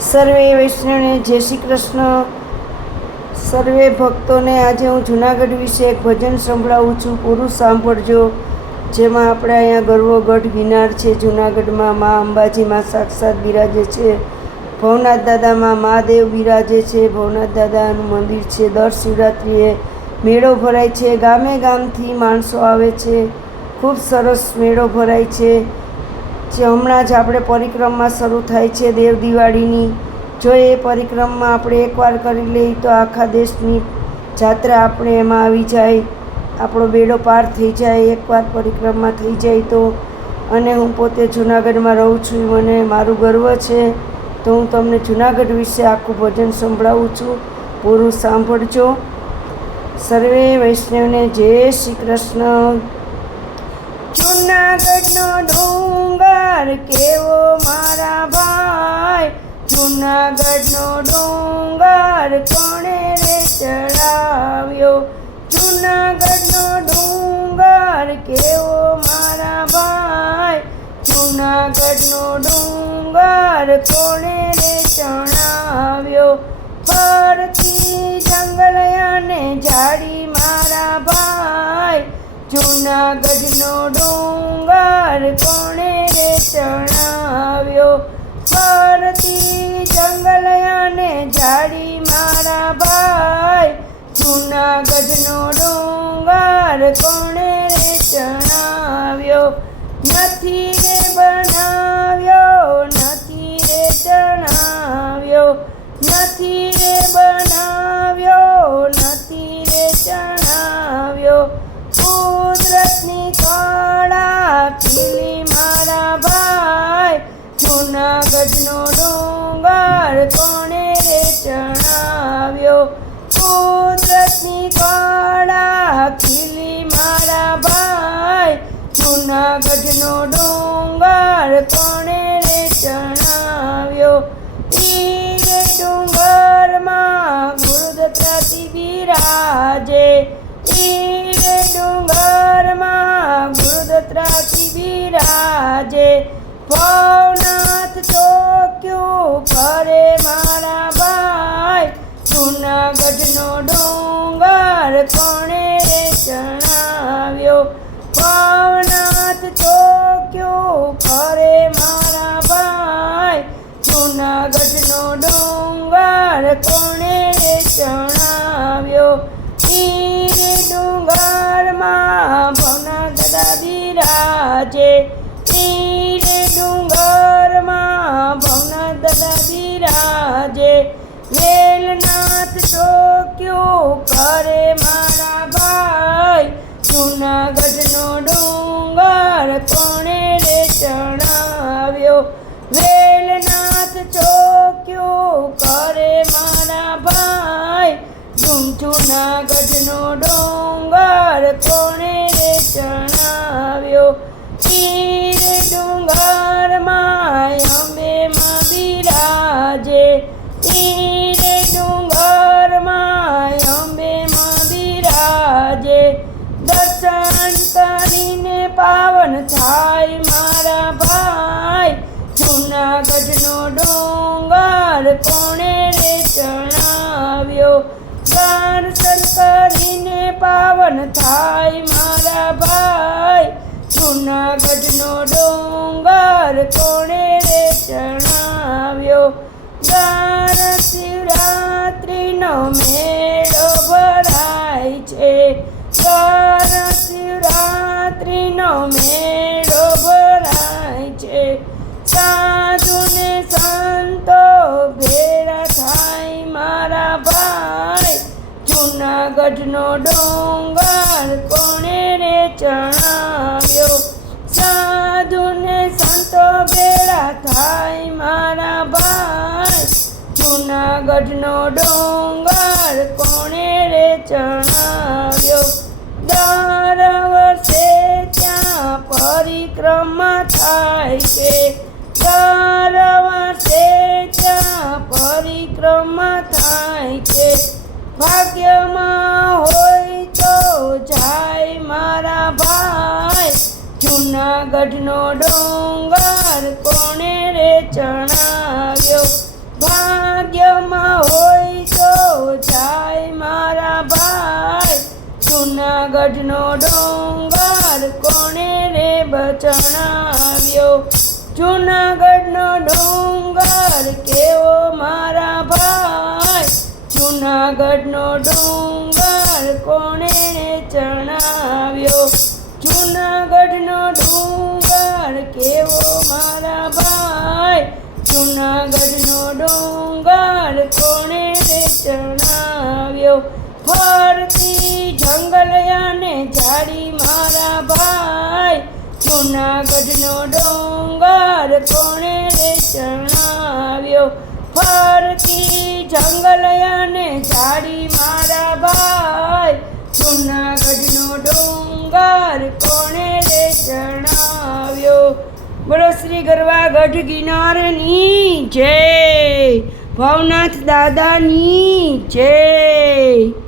સર્વે વૈષ્ણવને જય શ્રી કૃષ્ણ. સર્વે ભક્તોને આજે હું જુનાગઢ વિશે એક ભજન સંભળાવું છું. પૂરું સાંભળજો. જેમાં આપણે અહીંયા ગરવોગઢ ગિનાર છે. જુનાગઢમાં મા અંબાજીમાં સાક્ષાત બિરાજે છે. ભવનાથ દાદામાં મહાદેવ બિરાજે છે. ભવનાથ દાદાનું મંદિર છે. દર શિવરાત્રિએ મેળો ભરાય છે. ગામે ગામથી માણસો આવે છે. ખૂબ સરસ મેળો ભરાય છે. જે હમણાં જ આપણે પરિક્રમા શરૂ થાય છે દેવ દિવાળીની. જો એ પરિક્રમા આપણે એકવાર કરી લઈએ તો આખા દેશની જાત્રા આપણે એમાં આવી જાય. આપણો બેડો પાર થઈ જાય, એકવાર પરિક્રમા થઈ જાય તો. અને હું પોતે જુનાગઢમાં રહું છું, મને મારું ગર્વ છે. તો હું તમને જુનાગઢ વિશે આખું ભજન સંભળાવું છું. પૂરું સાંભળજો. સર્વે વૈષ્ણવને જય શ્રી કૃષ્ણ. જુનાગઢનો ડુંગર કેવો મારા ભાઈ? જુનાગઢનો ડુંગર કોણે રે ચડાવ્યો જુનાગઢનો ડુંગર કેવો મારા ભાઈ? જુનાગઢનો ડુંગર કોણે રે ચણાવ્યો ફરથી જંગલ અને ઝાડી મારા ભાઈ જૂનાગઢનો ડુંગર કોણે રે ચણાવ્યો? ફરતી જંગલ અને ઝાડી મારા ભાઈ. જૂનાગઢનો ડુંગર કોણે રે ચણાવ્યો? નથી બિરાજે ભવનાથ કરે મારા ભાઈ? જૂનાગઢનો ડુંગર કોણે રે ચણાવ્યો? વેલનાથ ચોક્યો કરે મારા ભાઈ? જૂનાગઢનો ડુંગર પાવન થાય મારા ભાઈ. જૂનાગઢનો ડોંગર કોણે રે ચણાવ્યો? દર્શન કરીને પાવન થાય મારા ભાઈ. જૂનાગઢનો ડોંગર કોણે રે ચણાવ્યો? દર શિવરાત્રિનો મેળો શિવરાત્રિનો મેળો ભરાય છે. સાધુ ને સંતો ભેળા થાય મારા ભાઈ જૂનાગઢનો ડોંગર કોણે રે ચણાવ્યો? સાધુ ને સંતો ભેળા થાય મારા ભાઈ જૂનાગઢનો ડુંગર પરિક્રમા થાય છે. ભાગ્યમાં હોય તો જાય મારા ભાઈ. જૂનાગઢનો ડોંગર કોણે રે ચણાવ્યો? ભાગ્યમાં હોય તો જાય મારા ભાઈ. જૂનાગઢનો ડોંગર કોણે રે બચણાવ્યો જૂનાગઢનો ડુંગર કેવો મારા ભાઈ? જૂનાગઢનો ડુંગર કોણે ચણાવ્યો? જુનાગઢનો ડુંગર કેવો મારા ભાઈ? જૂનાગઢનો ડુંગર કોણે ચણાવ્યો? ફરતી જંગલયાને ઝાડી મારા ભાઈ? જૂનાગઢનો ડોંગર કોણે રે ચણાવ્યો? ફરતી જંગલયાને ઝાડી મારા ભાઈ. જૂનાગઢનો ડોંગર કોણે રે ચણાવ્યો? બોલો શ્રી ગરવા ગઢ ગિનારની જય. ભવનાથ દાદાની જય.